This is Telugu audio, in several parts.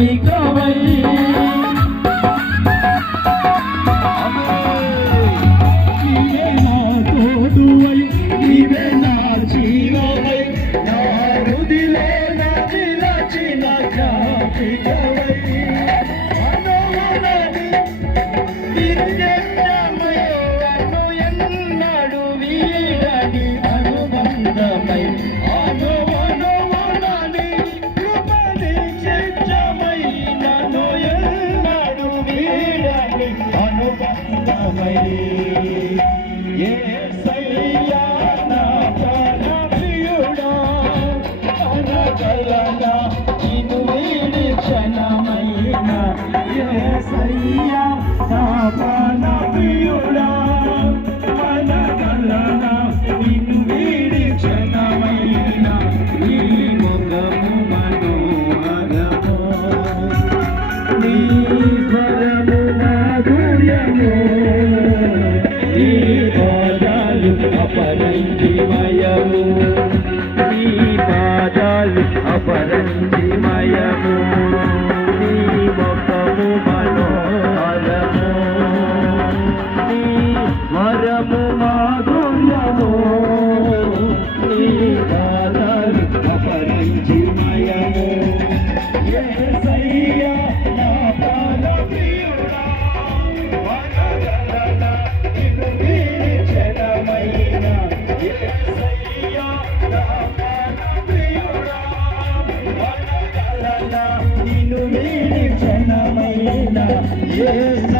ఎంపికవై సయ్యా నా Yeah.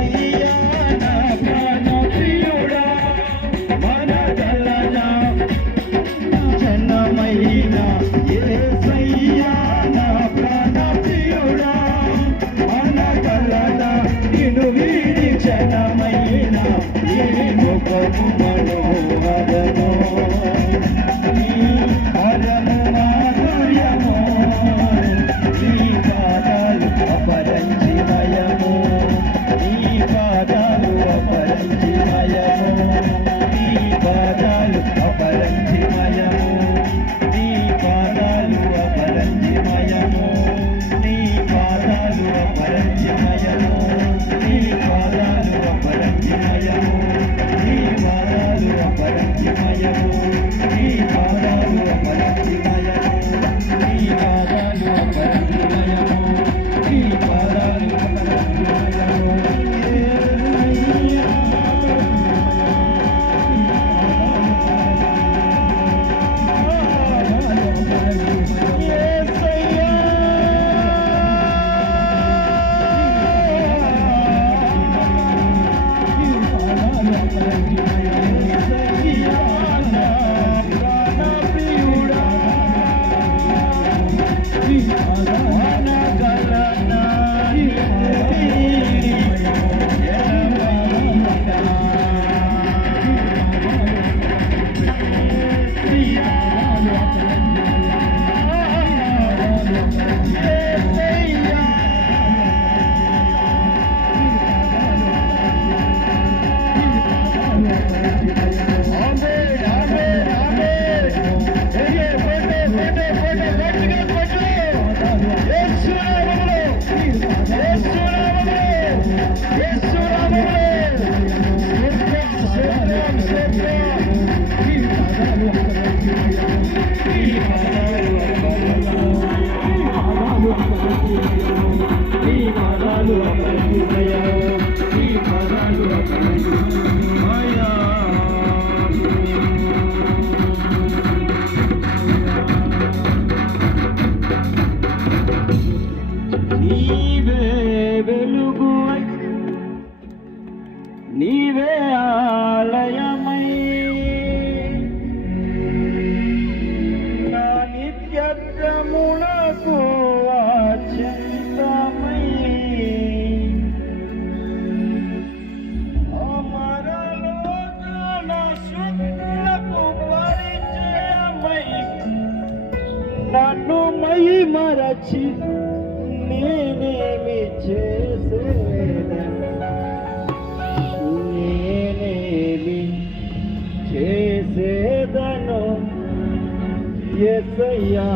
ఎసయ్యా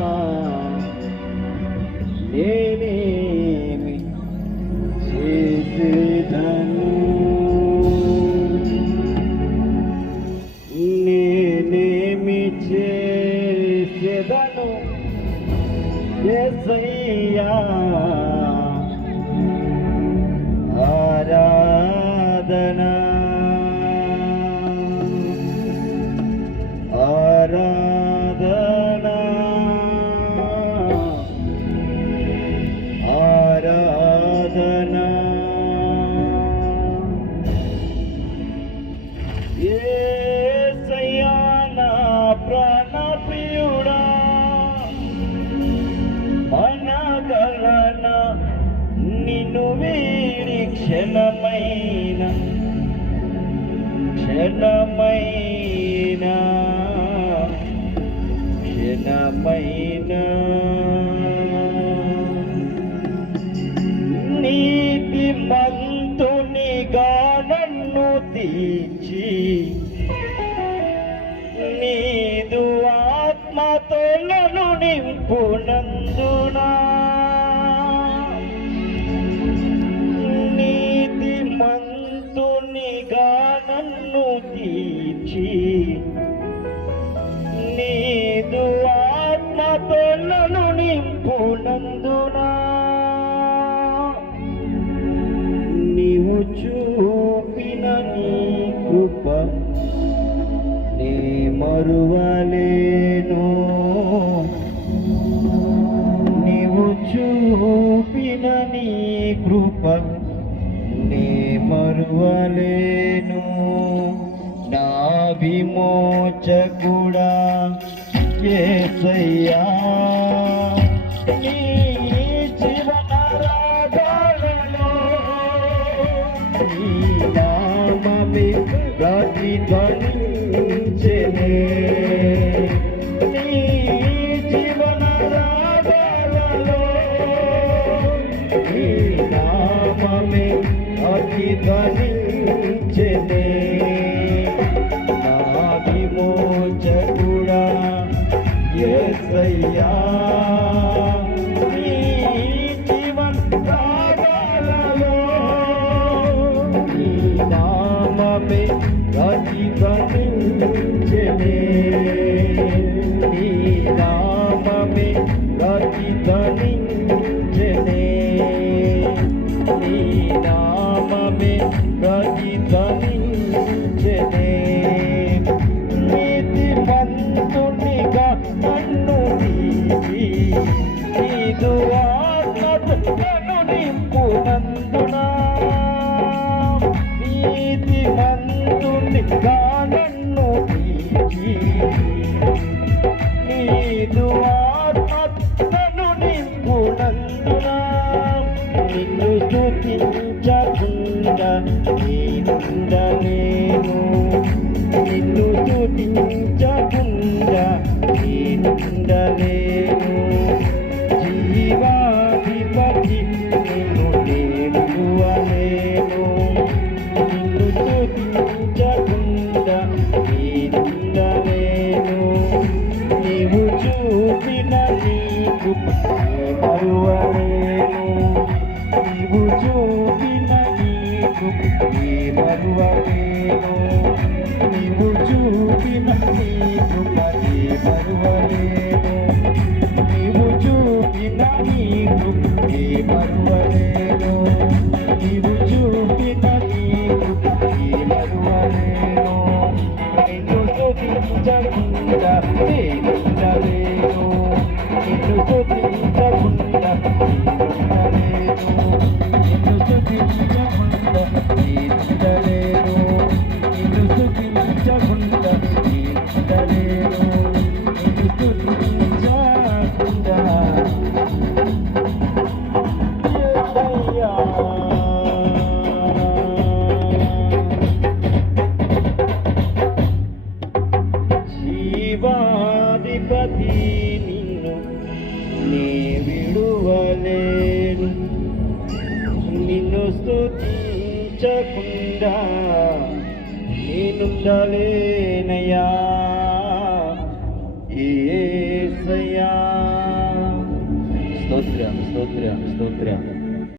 నేనేమి చేసేదను? నేనేమి చేసేదను? ఎసయ్యా ఆత్మతో నన్ను నింపునందునా నీ మరువలేను నా విమోచకుడా యేసయ్యా నీ జీవన రాగాలలో నీ నామమే ప్రతిధ్వనించెనే. ஏசையா నీతిమంతునిగా నన్ను తీసి నీదు ఆత్మను నింపునందునా నిన్ను స్తుతించకుండా నేను నిన్ను స్తుతించకుండా నేనుండలేను మరువలేను నీవు చూపిన నీకు మరువలేను నీవు చూపిన నీకు మరువలేను నీవు చూపిన నీకు మరువలేను నీవు చూపిన চলে